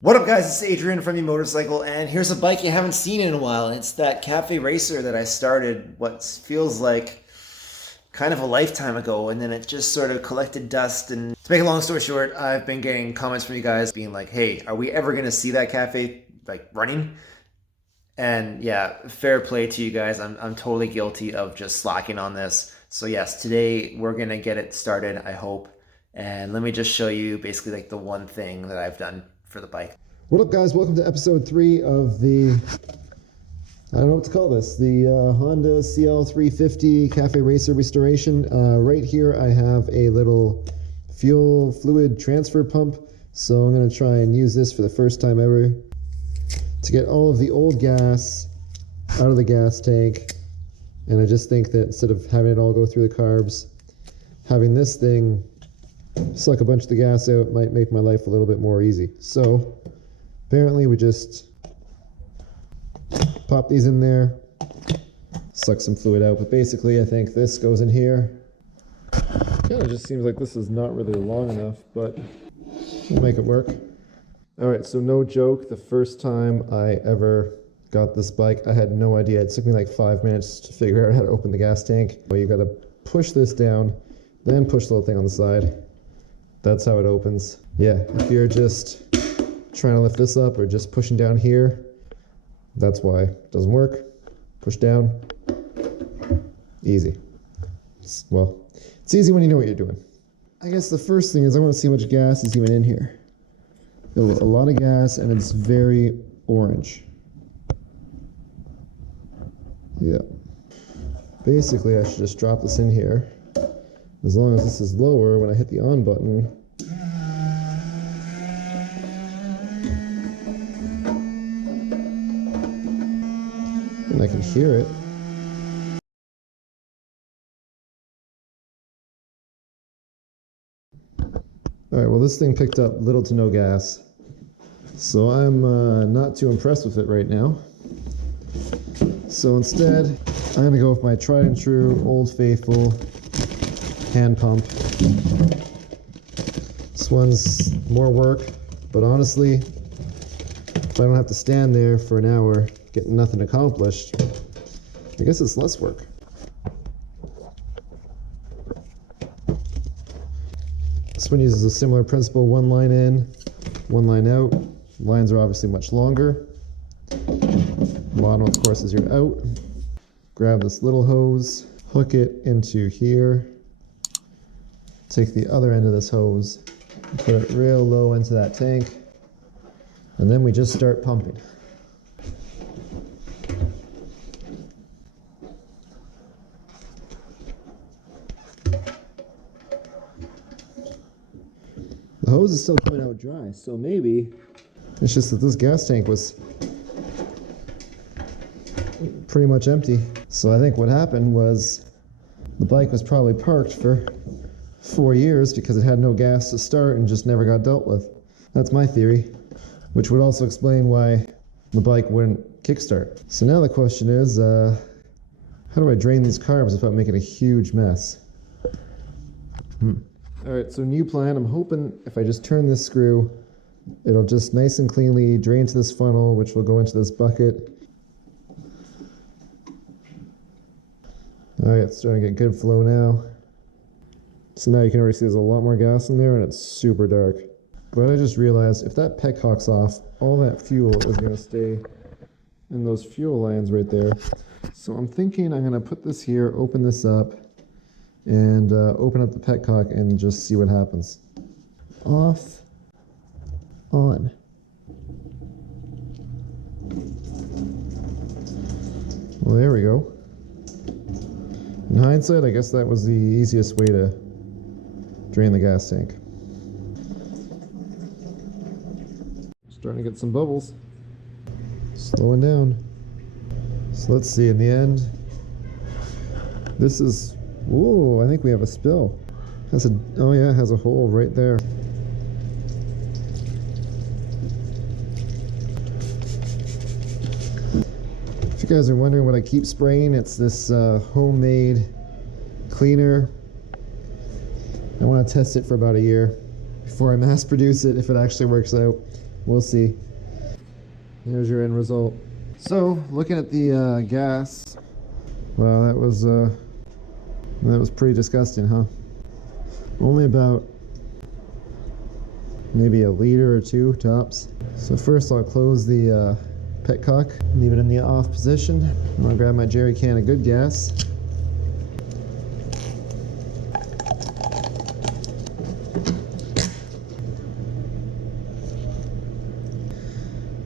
What up guys, it's Adrian from YouMotorcycle, and here's a bike you haven't seen in a while, and it's that Cafe Racer that I started what feels like kind of a lifetime ago, and then it just sort of collected dust. And to make a long story short, I've been getting comments from you guys being like, hey, are we ever gonna see that cafe like running? And yeah, fair play to you guys. I'm totally guilty of just slacking on this. So yes, today we're gonna get it started, I hope. And let me just show you basically like the one thing that I've done for the bike. What up guys, welcome to episode 3 of the, I don't know what to call this, the Honda CL350 Cafe Racer restoration. Right here I have a little fuel fluid transfer pump, so I'm going to try and use this for the first time ever to get all of the old gas out of the gas tank. And I just think that instead of having it all go through the carbs, having this thing suck a bunch of the gas out might make my life a little bit more easy. So apparently we just pop these in there, suck some fluid out, but basically I think this goes in here. Kind of just seems like this is not really long enough, but we'll make it work. Alright, so no joke, the first time I ever got this bike, I had no idea. It took me like 5 minutes to figure out how to open the gas tank. Well, you gotta push this down, then push the little thing on the side. That's how it opens. Yeah, if you're just trying to lift this up or just pushing down here, that's why it doesn't work. Push down. Easy. It's easy when you know what you're doing. I guess the first thing is I want to see how much gas is even in here. A lot of gas, and it's very orange. Yeah. Basically, I should just drop this in here. As long as this is lower, when I hit the on button, and I can hear it. Alright, well this thing picked up little to no gas, so I'm not too impressed with it right now. So instead, I'm going to go with my tried and true, old faithful hand pump. This one's more work, but honestly, if I don't have to stand there for an hour getting nothing accomplished, I guess it's less work. This one uses a similar principle, one line in, one line out. Lines are obviously much longer. Bottom, of course, is your out. Grab this little hose, hook it into here. Take the other end of this hose, put it real low into that tank, and then we just start pumping. The hose is still coming out dry, so maybe it's just that this gas tank was pretty much empty. So I think what happened was the bike was probably parked for 4 years because it had no gas to start and just never got dealt with. That's my theory, which would also explain why the bike wouldn't kickstart. So now the question is, how do I drain these carbs without making a huge mess? Alright, so new plan. I'm hoping if I just turn this screw, it'll just nice and cleanly drain to this funnel, which will go into this bucket. Alright, it's starting to get good flow now. So now you can already see there's a lot more gas in there and it's super dark. But I just realized if that petcock's off, all that fuel is going to stay in those fuel lines right there. So I'm thinking I'm going to put this here, open this up, and open up the petcock and just see what happens. Off, on. Well, there we go. In hindsight, I guess that was the easiest way to drain the gas tank. Starting to get some bubbles. Slowing down. So let's see, in the end, this is, whoa, I think we have a spill. Oh yeah, it has a hole right there. If you guys are wondering what I keep spraying, it's this homemade cleaner. I want to test it for about a year before I mass produce it if it actually works out. we'll see. There's your end result. So, looking at the gas, wow, that was pretty disgusting, huh? Only about maybe a liter or two tops. So first I'll close the petcock, leave it in the off position. I'm gonna grab my jerry can of good gas.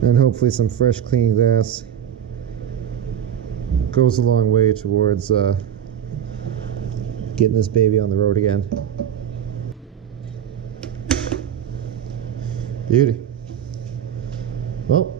And hopefully some fresh clean gas goes a long way towards getting this baby on the road again. Beauty. Well,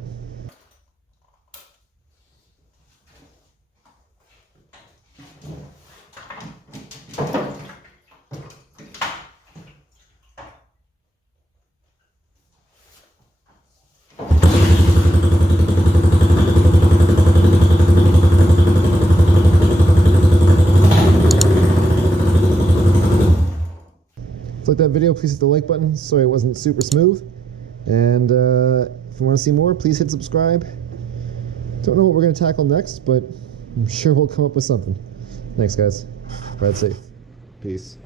if you like that video, please hit the like button. Sorry it wasn't super smooth. And if you want to see more, please hit subscribe. Don't know what we're going to tackle next, but I'm sure we'll come up with something. Thanks, guys. Ride safe. Peace.